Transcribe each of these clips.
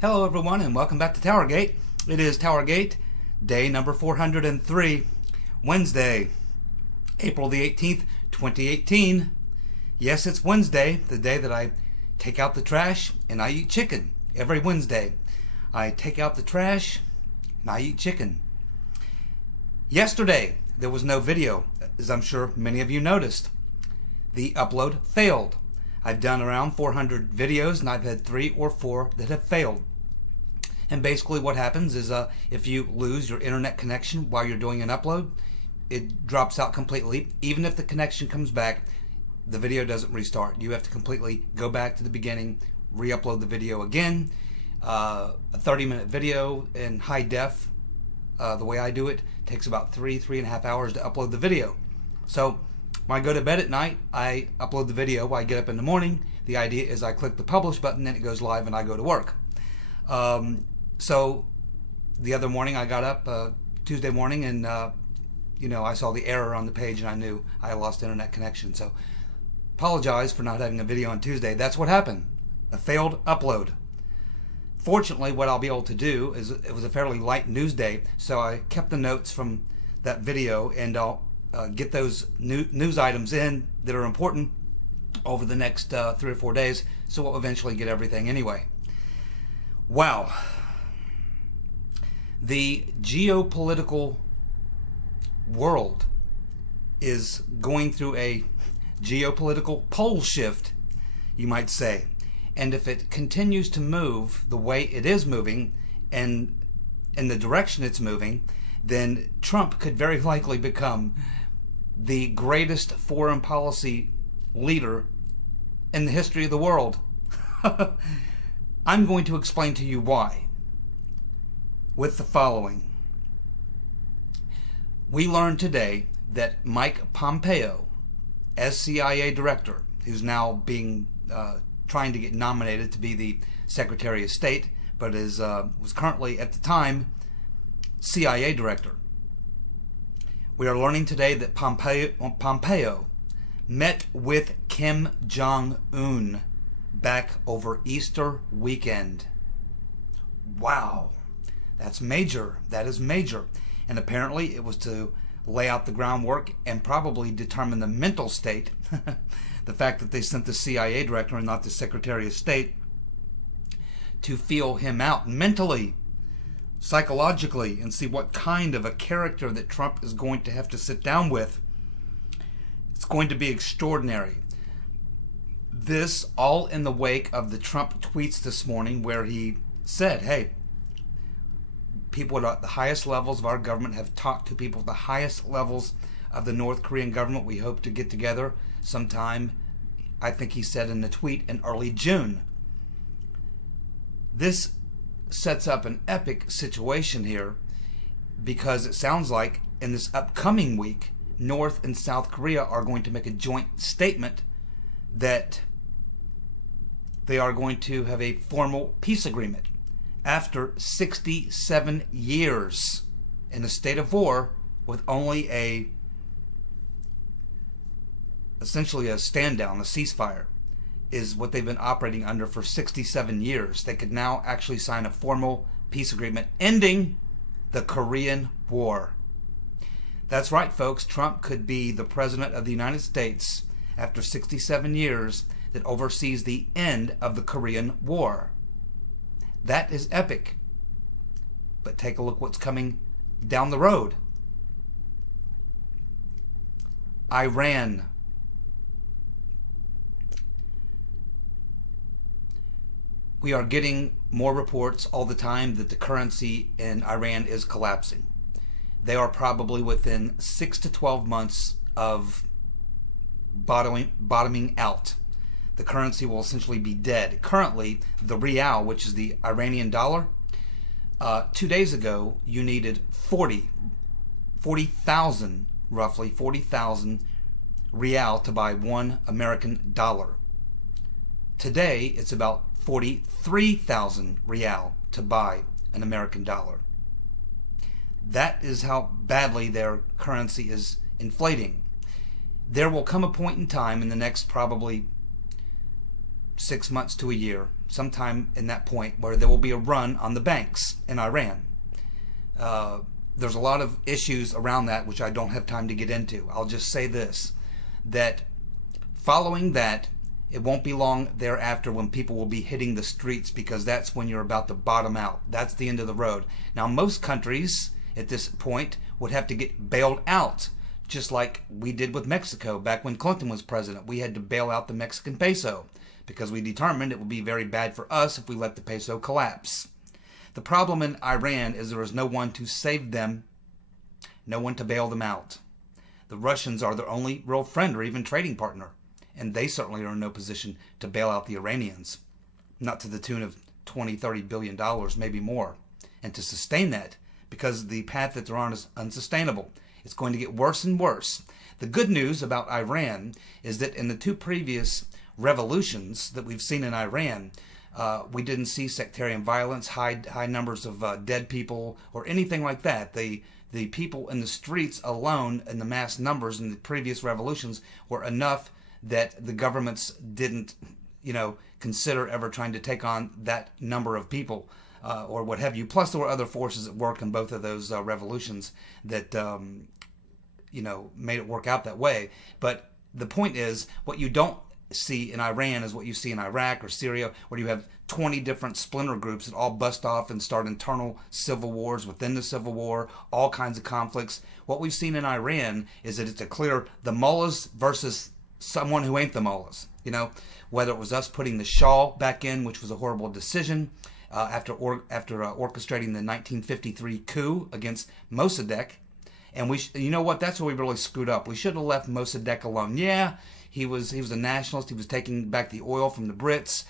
Hello everyone and welcome back to TowerGate. It is TowerGate, day number 403, Wednesday, April the 18th, 2018. Yes, it's Wednesday, the day that I take out the trash and I eat chicken. Every Wednesday, I take out the trash and I eat chicken. Yesterday, there was no video, as I'm sure many of you noticed. The upload failed. I've done around 400 videos and I've had 3 or 4 that have failed. And basically what happens is if you lose your internet connection while you're doing an upload, it drops out completely. Even if the connection comes back, the video doesn't restart. You have to completely go back to the beginning, re-upload the video again. A 30-minute video in high def, the way I do it, takes about 3.5 hours to upload the video. So when I go to bed at night, I upload the video. When I get up in the morning, the idea is I click the publish button, then it goes live and I go to work. So the other morning I got up, Tuesday morning, and I saw the error on the page and I knew I lost internet connection. So apologize for not having a video on Tuesday. That's what happened. A failed upload. Fortunately, what I'll be able to do is, it was a fairly light news day, so I kept the notes from that video and I'll get those news items in that are important over the next 3 or 4 days, so we'll eventually get everything anyway. Wow. The geopolitical world is going through a geopolitical pole shift, you might say. And if it continues to move the way it is moving and in the direction it's moving, then Trump could very likely become the greatest foreign policy leader in the history of the world. I'm going to explain to you why with the following. We learned today that Mike Pompeo, as CIA director, who's now being trying to get nominated to be the Secretary of State, but was currently at the time CIA director. We are learning today that Pompeo met with Kim Jong-un back over Easter weekend. Wow, that's major. That is major. And apparently it was to lay out the groundwork and probably determine the mental state. The fact that they sent the CIA director and not the Secretary of State to feel him out mentally, psychologically, and see what kind of a character that Trump is going to have to sit down with. It's going to be extraordinary. This all in the wake of the Trump tweets this morning where he said, hey, people at the highest levels of our government have talked to people at the highest levels of the North Korean government. We hope to get together sometime, I think he said in the tweet, in early June. This sets up an epic situation here because it sounds like in this upcoming week, North and South Korea are going to make a joint statement that they are going to have a formal peace agreement after 67 years in a state of war with only essentially a stand down, a ceasefire is what they've been operating under for 67 years. They could now actually sign a formal peace agreement ending the Korean War. That's right, folks. Trump could be the president of the United States after 67 years that oversees the end of the Korean War. That is epic. But take a look what's coming down the road. Iran. We are getting more reports all the time that the currency in Iran is collapsing. They are probably within 6 to 12 months of bottoming out. The currency will essentially be dead. Currently, the rial, which is the Iranian dollar, 2 days ago, you needed 40,000, roughly 40,000 rial to buy 1 American dollar. Today, it's about 43,000 rial to buy an American dollar. That is how badly their currency is inflating. There will come a point in time in the next probably 6 months to a year, sometime in that point where there will be a run on the banks in Iran. There's a lot of issues around that which I don't have time to get into. I'll just say this, that following that, it won't be long thereafter when people will be hitting the streets, because that's when you're about to bottom out. That's the end of the road. Now, most countries at this point would have to get bailed out, just like we did with Mexico back when Clinton was president. We had to bail out the Mexican peso because we determined it would be very bad for us if we let the peso collapse. The problem in Iran is there is no one to save them, no one to bail them out. The Russians are their only real friend or even trading partner, and they certainly are in no position to bail out the Iranians, not to the tune of $20–30 billion, maybe more. And to sustain that, because the path that they're on is unsustainable. It's going to get worse and worse. The good news about Iran is that in the two previous revolutions that we've seen in Iran, we didn't see sectarian violence, high numbers of dead people, or anything like that. The people in the streets alone, in the mass numbers in the previous revolutions, were enough that the governments didn't, consider ever trying to take on that number of people, or what have you. Plus, there were other forces at work in both of those revolutions that, made it work out that way. But the point is, what you don't see in Iran is what you see in Iraq or Syria, where you have 20 different splinter groups that all bust off and start internal civil wars within the civil war, all kinds of conflicts. What we've seen in Iran is that it's a clear, the mullahs versus someone who ain't the mullahs. Whether it was us putting the Shah back in, which was a horrible decision, after orchestrating the 1953 coup against Mossadegh. And that's where we really screwed up. We should have left Mossadegh alone. Yeah, he was a nationalist. He was taking back the oil from the Brits.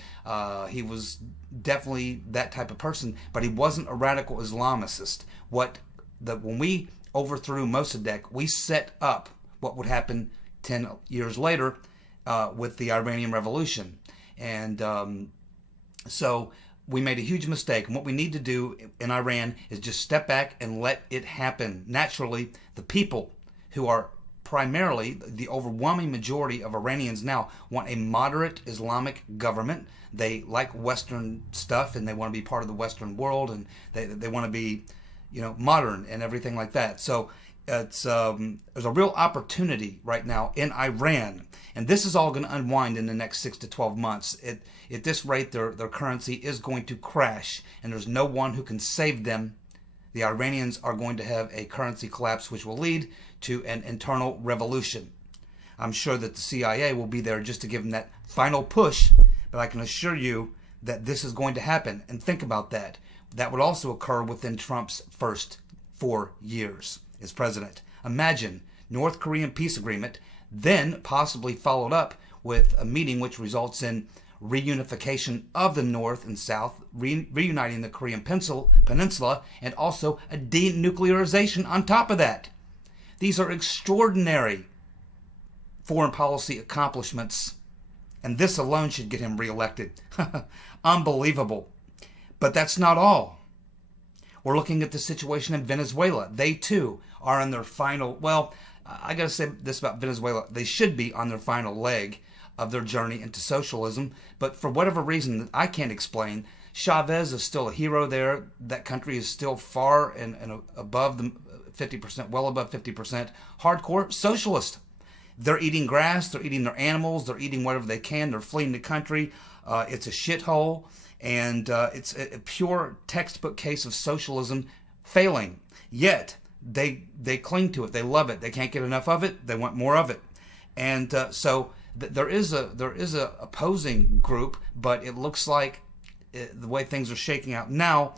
He was definitely that type of person, but he wasn't a radical Islamist. When we overthrew Mossadegh, we set up what would happen 10 years later with the Iranian Revolution. And so we made a huge mistake. And what we need to do in Iran is just step back and let it happen. Naturally, the people who are primarily, the overwhelming majority of Iranians now want a moderate Islamic government. They like Western stuff, and they want to be part of the Western world, and they want to be, modern and everything like that. So there's a real opportunity right now in Iran, and this is all going to unwind in the next 6 to 12 months. At this rate, their currency is going to crash, and there's no one who can save them. The Iranians are going to have a currency collapse, which will lead to an internal revolution. I'm sure that the CIA will be there just to give them that final push, but I can assure you that this is going to happen. And think about that. That would also occur within Trump's first 4 years as president. Imagine North Korean peace agreement, then possibly followed up with a meeting which results in reunification of the North and South, reuniting the Korean Peninsula, and also a denuclearization on top of that. These are extraordinary foreign policy accomplishments, and this alone should get him reelected. Unbelievable. But that's not all. We're looking at the situation in Venezuela. They too are on their final, I got to say this about Venezuela. They should be on their final leg of their journey into socialism, but for whatever reason that I can't explain, Chavez is still a hero there. That country is still far and above the 50%, well above 50%, hardcore socialist. They're eating grass, they're eating their animals, they're eating whatever they can, they're fleeing the country. It's a shithole, and it's a pure textbook case of socialism failing. Yet, they cling to it, they love it, they can't get enough of it, they want more of it. And so there is a opposing group, but it looks like the way things are shaking out now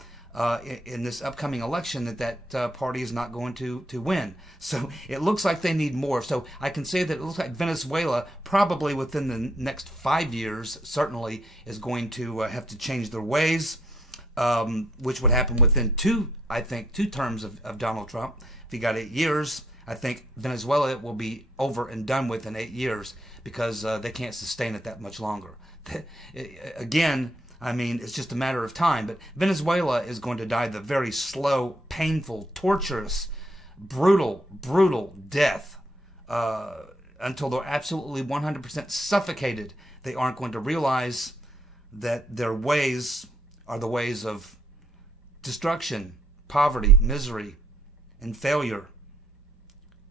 in this upcoming election that party is not going to win. So it looks like they need more. So I can say that it looks like Venezuela probably within the next 5 years certainly is going to have to change their ways, which would happen within two terms of Donald Trump. If he got 8 years, I think Venezuela will be over and done with in 8 years because they can't sustain it that much longer. Again, I mean, it's just a matter of time. But Venezuela is going to die the very slow, painful, torturous, brutal death until they're absolutely 100% suffocated. They aren't going to realize that their ways are the ways of destruction, poverty, misery, and failure.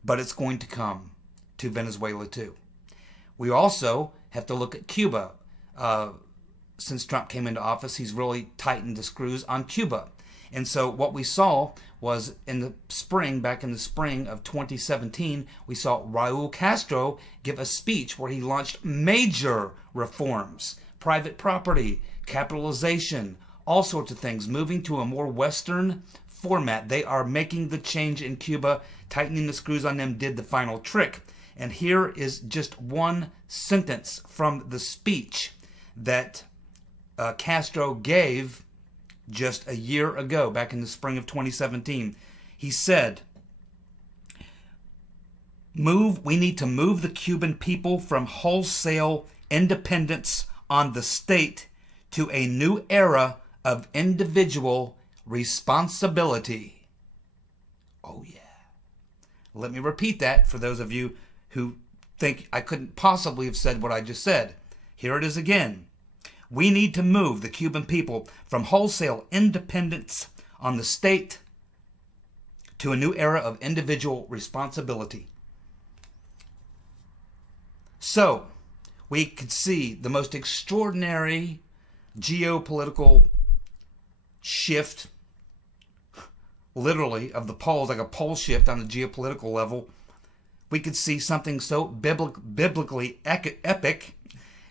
But it's going to come to Venezuela too. We also have to look at Cuba. Since Trump came into office, he's really tightened the screws on Cuba. And so what we saw was back in the spring of 2017, we saw Raul Castro give a speech where he launched major reforms, private property, capitalization, all sorts of things, moving to a more Western format. They are making the change in Cuba. Tightening the screws on them did the final trick. And here is just one sentence from the speech that Castro gave just a year ago, back in the spring of 2017. He said, we need to move the Cuban people from wholesale independence on the state to a new era of individual responsibility. Oh yeah. Let me repeat that for those of you who think I couldn't possibly have said what I just said. Here it is again. We need to move the Cuban people from wholesale independence on the state to a new era of individual responsibility. So, we could see the most extraordinary geopolitical shift, literally, of the poles, like a pole shift on the geopolitical level. We could see something so biblically epic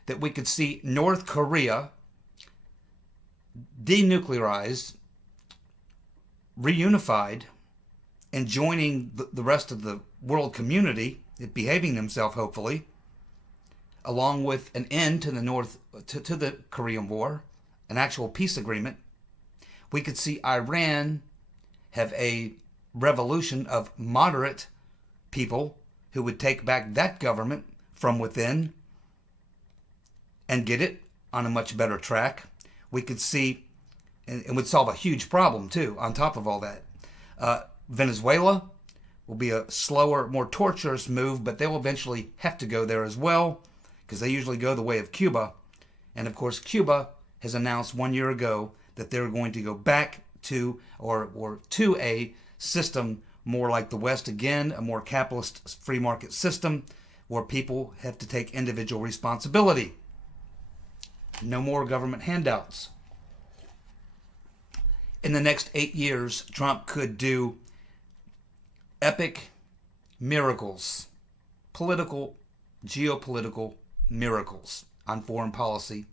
that we could see North Korea denuclearized, reunified, and joining the rest of the world community, behaving themselves hopefully, along with an end to the Korean War, an actual peace agreement. We could see Iran have a revolution of moderate people who would take back that government from within and get it on a much better track. We could see, and would solve a huge problem too, on top of all that. Venezuela will be a slower, more torturous move, but they will eventually have to go there as well, because they usually go the way of Cuba. And of course, Cuba has announced 1 year ago that they're going to go back to, or to a system more like the West again, a more capitalist free market system where people have to take individual responsibility. No more government handouts. In the next 8 years, Trump could do epic miracles, political, geopolitical miracles on foreign policy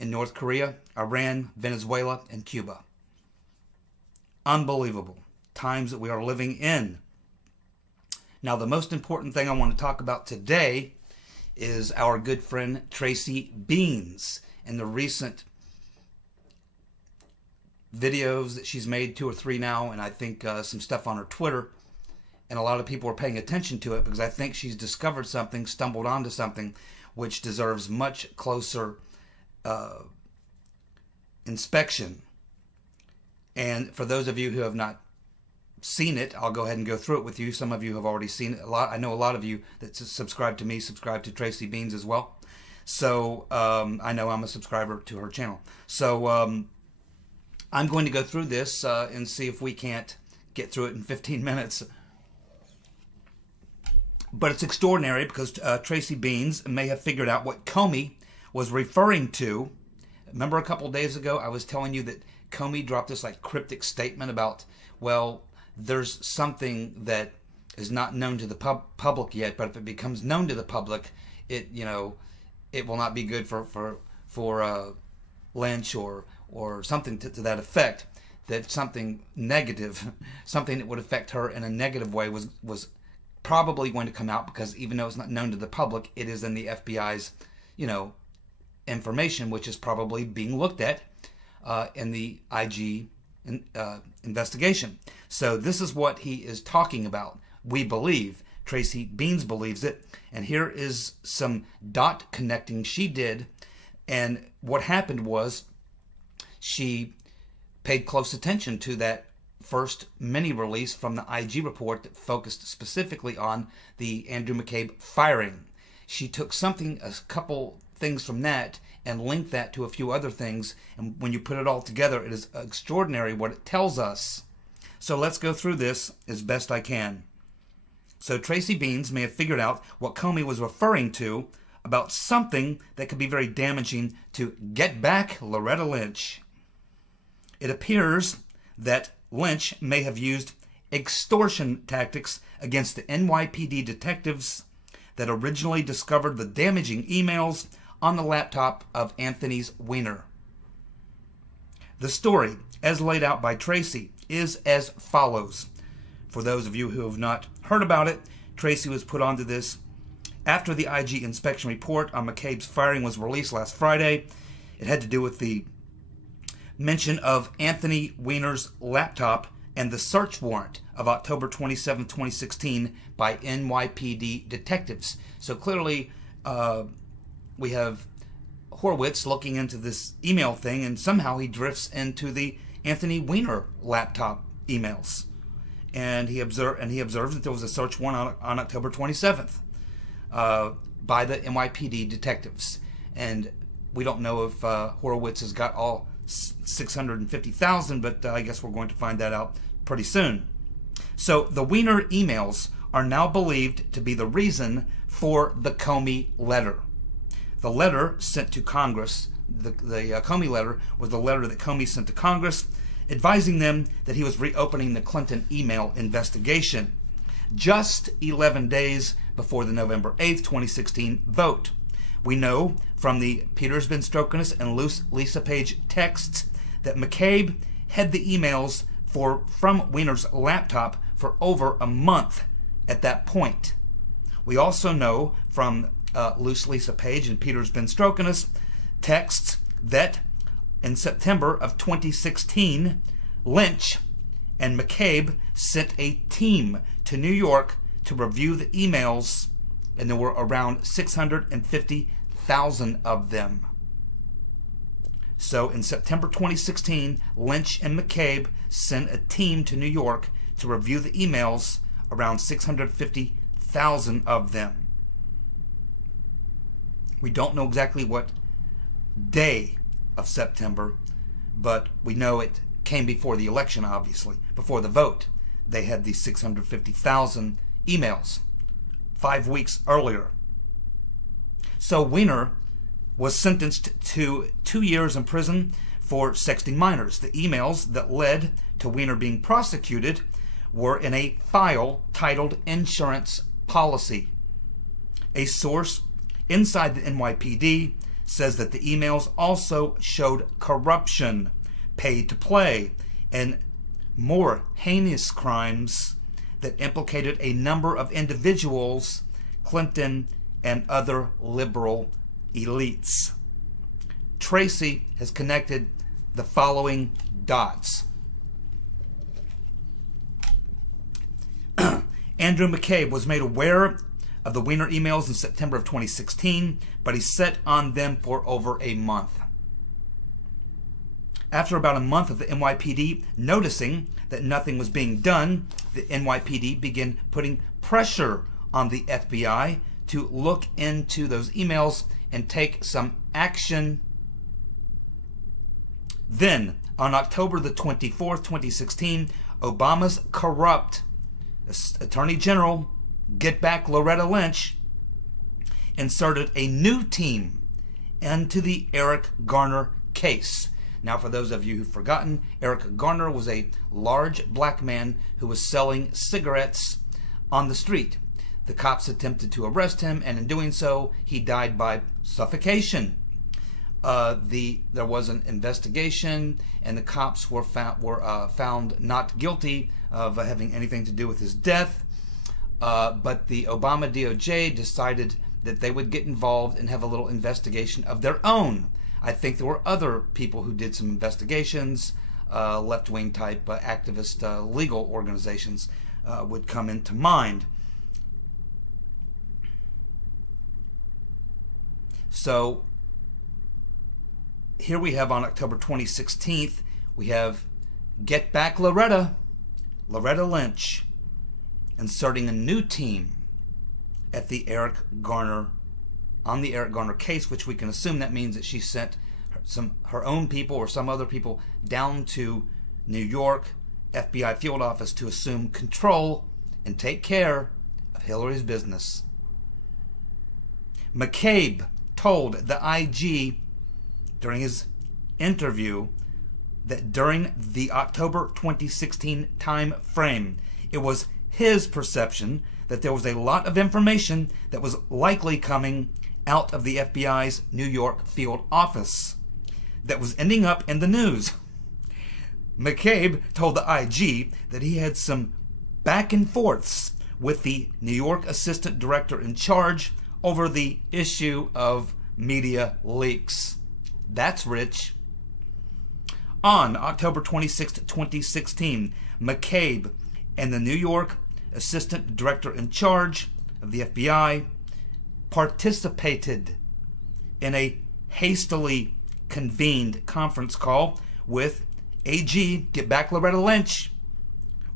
in North Korea, Iran, Venezuela, and Cuba. Unbelievable times that we are living in. Now, the most important thing I want to talk about today is our good friend Tracey Beanz and the recent videos that she's made, 2 or 3 now, and I think some stuff on her Twitter. And a lot of people are paying attention to it because I think she's discovered something, stumbled onto something, which deserves much closer inspection. And for those of you who have not seen it, I'll go ahead and go through it with you. Some of you have already seen it. I know a lot of you that subscribe to me, subscribe to Tracey Beanz as well. So I know I'm a subscriber to her channel. So I'm going to go through this and see if we can't get through it in 15 minutes. But it's extraordinary because Tracey Beanz may have figured out what Comey was referring to. Remember a couple days ago I was telling you that Comey dropped this like cryptic statement about, well, there's something that is not known to the public yet, but if it becomes known to the public, it will not be good for Lynch or something to that effect. That something negative, something that would affect her in a negative way was probably going to come out, because even though it's not known to the public, it is in the FBI's information, which is probably being looked at in the IG investigation. So this is what he is talking about. We believe, Tracey Beanz believes it, and here is some dot connecting she did. And what happened was she paid close attention to that first mini release from the IG report that focused specifically on the Andrew McCabe firing. She took something a couple things from that and link that to a few other things. And when you put it all together, it is extraordinary what it tells us. So let's go through this as best I can. So Tracey Beanz may have figured out what Comey was referring to about something that could be very damaging to get back Loretta Lynch. It appears that Lynch may have used extortion tactics against the NYPD detectives that originally discovered the damaging emails on the laptop of Anthony's Weiner. The story, as laid out by Tracy, is as follows. For those of you who have not heard about it, Tracy was put onto this after the IG inspection report on McCabe's firing was released last Friday. It had to do with the mention of Anthony Weiner's laptop and the search warrant of October 27, 2016 by NYPD detectives. So clearly we have Horowitz looking into this email thing, and somehow he drifts into the Anthony Weiner laptop emails. And he observes that there was a search warrant on October 27th by the NYPD detectives. And we don't know if Horowitz has got all 650,000, but I guess we're going to find that out pretty soon. So the Weiner emails are now believed to be the reason for the Comey letter. The letter sent to Congress, the Comey letter was the letter that Comey sent to Congress, advising them that he was reopening the Clinton email investigation just 11 days before the November 8th, 2016 vote. We know from the Peters Ben Strokinus and Lisa Page texts that McCabe had the emails from Weiner's laptop for over a month at that point. We also know from Lisa Page and Peters Ben Strokinus texts that in September of 2016, Lynch and McCabe sent a team to New York to review the emails, and there were around 650,000 of them. So in September 2016, Lynch and McCabe sent a team to New York to review the emails, around 650,000 of them. We don't know exactly what day of September, but we know it came before the election, obviously, before the vote. They had these 650,000 emails 5 weeks earlier. So Weiner was sentenced to 2 years in prison for sexting minors. The emails that led to Weiner being prosecuted were in a file titled Insurance Policy. A source inside the NYPD says that the emails also showed corruption, pay to play, and more heinous crimes that implicated a number of individuals, Clinton and other liberal elites. Tracy has connected the following dots. Andrew McCabe was made aware of the Weiner emails in September of 2016, but he sat on them for over a month. After about a month of the NYPD noticing that nothing was being done, the NYPD began putting pressure on the FBI to look into those emails and take some action. Then, on October the 24th, 2016, Obama's corrupt Attorney General, Get Back Loretta Lynch, inserted a new team into the Eric Garner case. Now, for those of you who've forgotten, Eric Garner was a large black man who was selling cigarettes on the street. The cops attempted to arrest him, and in doing so, he died by suffocation. There was an investigation, and the cops were found not guilty of having anything to do with his death. But the Obama DOJ decided that they would get involved and have a little investigation of their own. I think there were other people who did some investigations, left-wing type activist legal organizations would come into mind. So here we have on October 2016, we have Get Back Loretta Lynch, inserting a new team at the Eric Garner on the Eric Garner case, which we can assume that means that she sent her own people or some other people down to New York FBI field office to assume control and take care of Hillary's business. McCabe told the IG during his interview that during the October 2016 time frame, it was his perception that there was a lot of information that was likely coming out of the FBI's New York field office that was ending up in the news. McCabe told the IG that he had some back and forths with the New York assistant director in charge over the issue of media leaks. That's rich. On October 26, 2016, McCabe and the New York assistant director in charge of the FBI participated in a hastily convened conference call with AG Get Back Loretta Lynch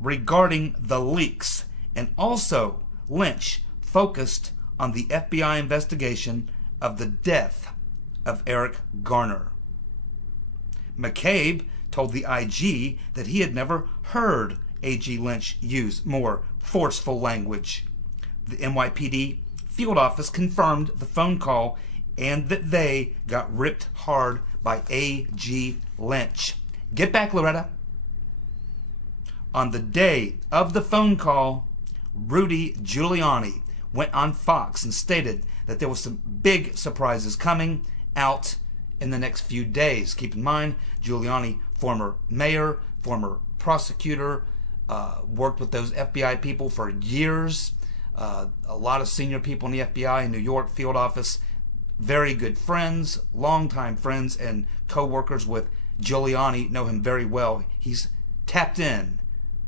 regarding the leaks, and also Lynch focused on the FBI investigation of the death of Eric Garner. McCabe told the IG that he had never heard AG Lynch use more forceful language. The NYPD field office confirmed the phone call and that they got ripped hard by AG Lynch. Get back, Loretta. On the day of the phone call, Rudy Giuliani went on Fox and stated that there was some big surprises coming out in the next few days. Keep in mind, Giuliani, former mayor, former prosecutor, worked with those FBI people for years. A lot of senior people in the FBI in New York field office, very good friends, longtime friends and co-workers with Giuliani, know him very well. He's tapped in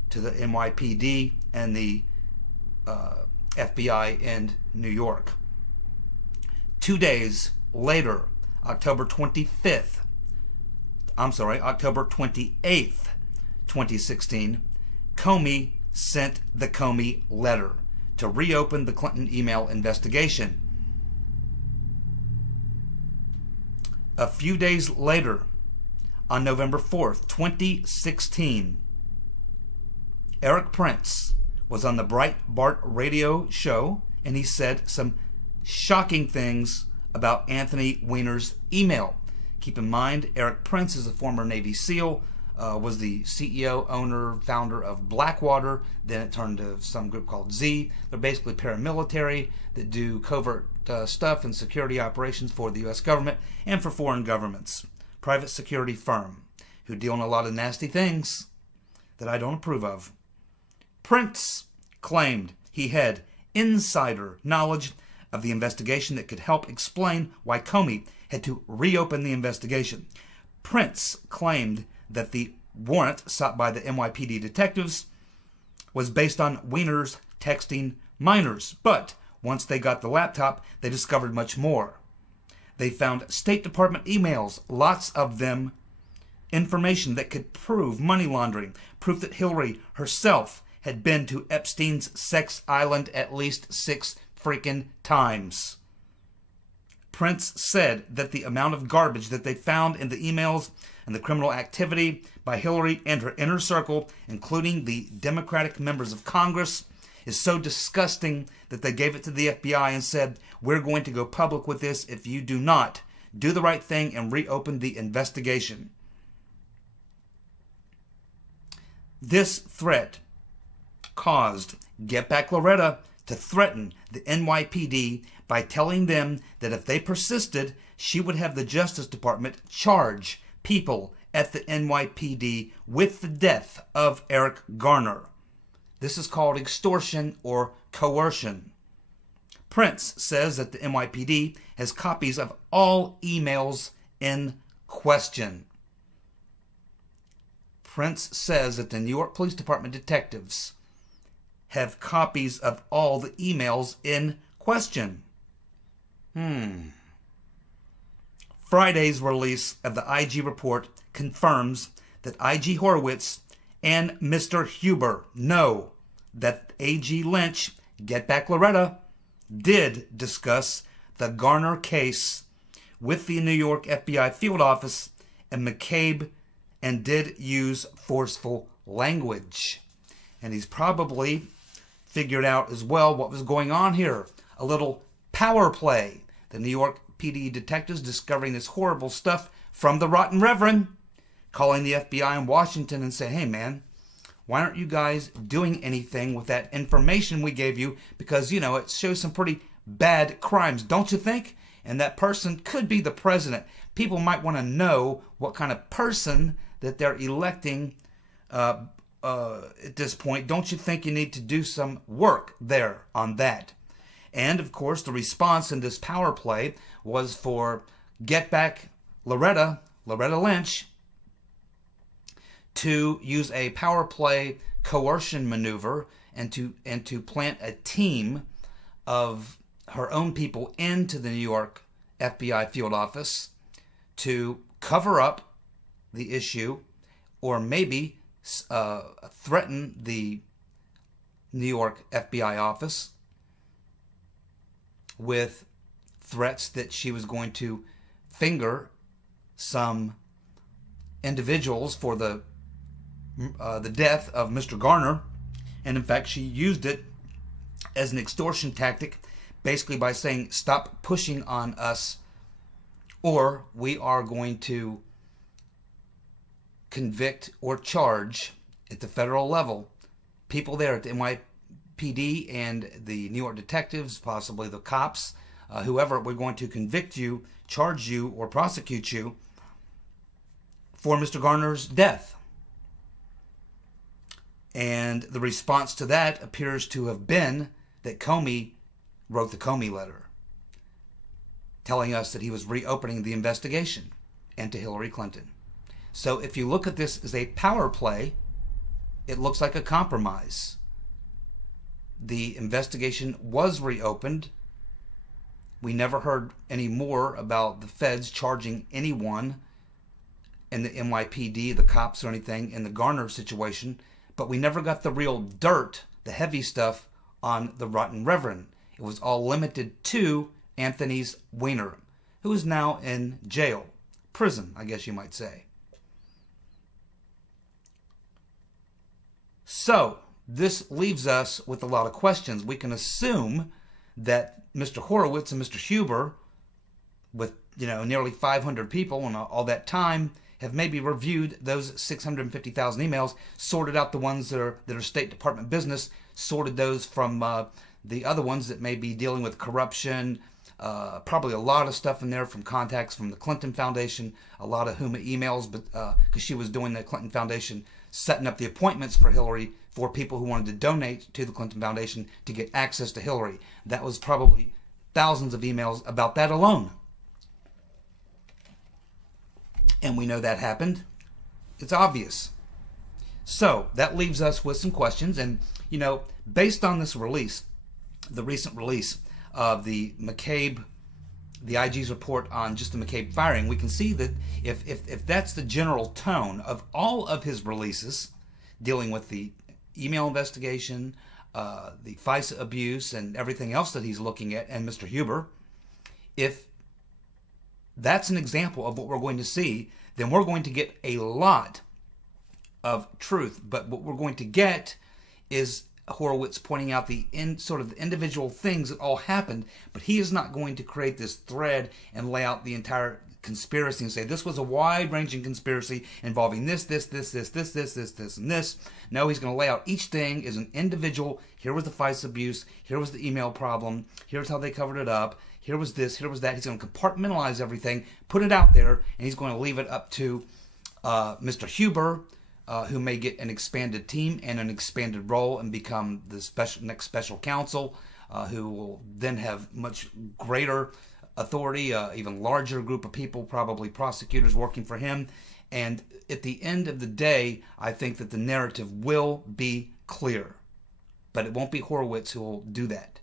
to the NYPD and the FBI in New York. 2 days later, October 28th, 2016, Comey sent the Comey letter to reopen the Clinton email investigation. A few days later, on November 4th, 2016, Eric Prince was on the Breitbart radio show, and he said some shocking things about Anthony Weiner's email. Keep in mind, Eric Prince is a former Navy SEAL, was the CEO, owner, founder of Blackwater. Then it turned to some group called Z. They're basically paramilitary that do covert stuff and security operations for the U.S. government and for foreign governments. Private security firm who deal in a lot of nasty things that I don't approve of. Prince claimed he had insider knowledge of the investigation that could help explain why Comey had to reopen the investigation. Prince claimed that the warrant sought by the NYPD detectives was based on Weiner's texting minors, but once they got the laptop, they discovered much more. They found State Department emails, lots of them, information that could prove money laundering, proof that Hillary herself had been to Epstein's sex island at least 6 freaking times. Prince said that the amount of garbage that they found in the emails and the criminal activity by Hillary and her inner circle, including the Democratic members of Congress, is so disgusting that they gave it to the FBI and said, we're going to go public with this if you do not do the right thing and reopen the investigation. This threat caused Get Back Loretta to threaten the NYPD by telling them that if they persisted, she would have the Justice Department charge people at the NYPD with the death of Eric Garner. This is called extortion or coercion. Prince says that the NYPD has copies of all emails in question. Prince says that the New York Police Department detectives have copies of all the emails in question. Friday's release of the IG report confirms that IG Horowitz and Mr. Huber know that AG Lynch, Get Back Loretta, did discuss the Garner case with the New York FBI field office and McCabe, and did use forceful language. And he's probably figured out as well what was going on here. A little power play. The New York PD detectives discovering this horrible stuff from the rotten reverend, calling the FBI in Washington and saying, hey man, why aren't you guys doing anything with that information we gave you? Because, you know, it shows some pretty bad crimes, don't you think? And that person could be the president. People might want to know what kind of person that they're electing at this point. Don't you think you need to do some work there on that? And, of course, the response in this power play was for Get Back Loretta Lynch, to use a power play coercion maneuver and to plant a team of her own people into the New York FBI field office to cover up the issue, or maybe threaten the New York FBI office with threats that she was going to finger some individuals for the death of Mr. Garner. And in fact, she used it as an extortion tactic, basically by saying, stop pushing on us, or we are going to convict or charge at the federal level people there at the NYPD and the New York detectives, possibly the cops, whoever. We're going to convict you, charge you, or prosecute you for Mr. Garner's death. And the response to that appears to have been that Comey wrote the Comey letter, telling us that he was reopening the investigation into Hillary Clinton. So if you look at this as a power play, it looks like a compromise. The investigation was reopened. We never heard any more about the feds charging anyone in the NYPD, the cops, or anything in the Garner situation. But we never got the real dirt, the heavy stuff, on the rotten reverend. It was all limited to Anthony's Weiner, who is now in jail, prison, I guess you might say. So, this leaves us with a lot of questions. We can assume that Mr. Horowitz and Mr. Huber, with nearly 500 people and all that time, have maybe reviewed those 650,000 emails, sorted out the ones that are State Department business, sorted those from the other ones that may be dealing with corruption, probably a lot of stuff in there from contacts from the Clinton Foundation, a lot of Huma emails, but because she was doing the Clinton Foundation, setting up the appointments for Hillary for people who wanted to donate to the Clinton Foundation to get access to Hillary. That was probably thousands of emails about that alone. And we know that happened. It's obvious. So that leaves us with some questions. And, based on this release, the recent release of the McCabe, the IG's report on just the McCabe firing, we can see that if that's the general tone of all of his releases dealing with the email investigation, the FISA abuse, and everything else that he's looking at, and Mr. Huber, if that's an example of what we're going to see, then we're going to get a lot of truth. But what we're going to get is Horowitz pointing out the individual things that all happened, but he is not going to create this thread and lay out the entire conspiracy and say this was a wide-ranging conspiracy involving this, and this. No, he's going to lay out each thing as an individual. Here was the FISA abuse. Here was the email problem. Here's how they covered it up. Here was this. Here was that. He's going to compartmentalize everything, put it out there, and he's going to leave it up to Mr. Huber, who may get an expanded team and an expanded role and become the next special counsel, who will then have much greater authority, even larger group of people, probably prosecutors working for him. And at the end of the day, I think that the narrative will be clear. But it won't be Horowitz who will do that.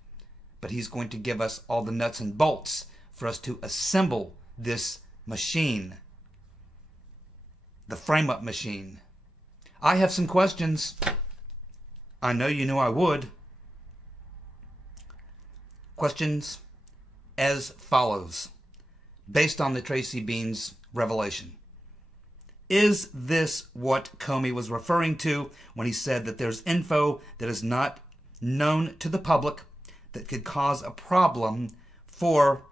But he's going to give us all the nuts and bolts for us to assemble this machine. The frame-up machine. I have some questions. I know you knew I would. Questions as follows, based on the Tracey Beanz revelation. Is this what Comey was referring to when he said that there's info that is not known to the public that could cause a problem for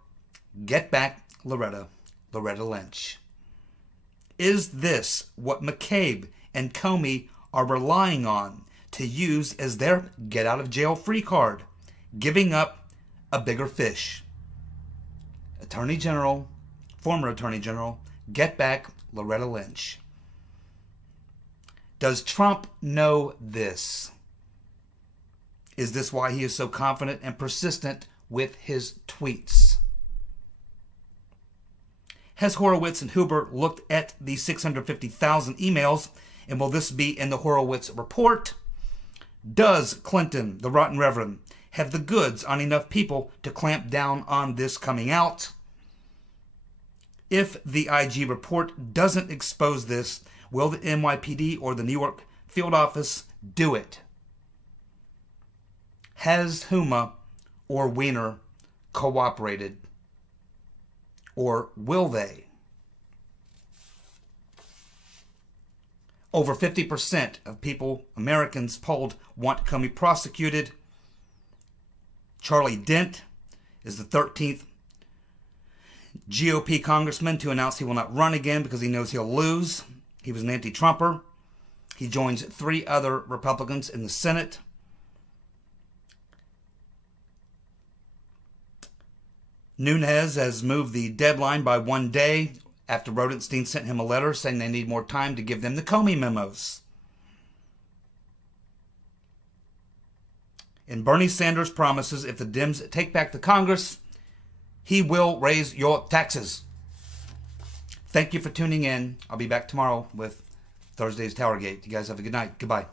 Get Back Loretta Lynch? Is this what McCabe and Comey are relying on to use as their get-out-of-jail-free card, giving up a bigger fish? Former Attorney General, Get Back Loretta Lynch. Does Trump know this? Is this why he is so confident and persistent with his tweets? Has Horowitz and Huber looked at the 650,000 emails, and will this be in the Horowitz report? Does Clinton, the Rotten Reverend, have the goods on enough people to clamp down on this coming out? If the IG report doesn't expose this, will the NYPD or the New York field office do it? Has Huma or Weiner cooperated? Or will they? Over 50% of people, Americans polled, want Comey prosecuted. Charlie Dent is the 13th GOP congressman to announce he will not run again because he knows he'll lose. He was an anti-Trumper. He joins 3 other Republicans in the Senate. Nunes has moved the deadline by 1 day after Rodenstein sent him a letter saying they need more time to give them the Comey memos. And Bernie Sanders promises if the Dems take back the Congress, he will raise your taxes. Thank you for tuning in. I'll be back tomorrow with Thursday's TowerGate. You guys have a good night. Goodbye.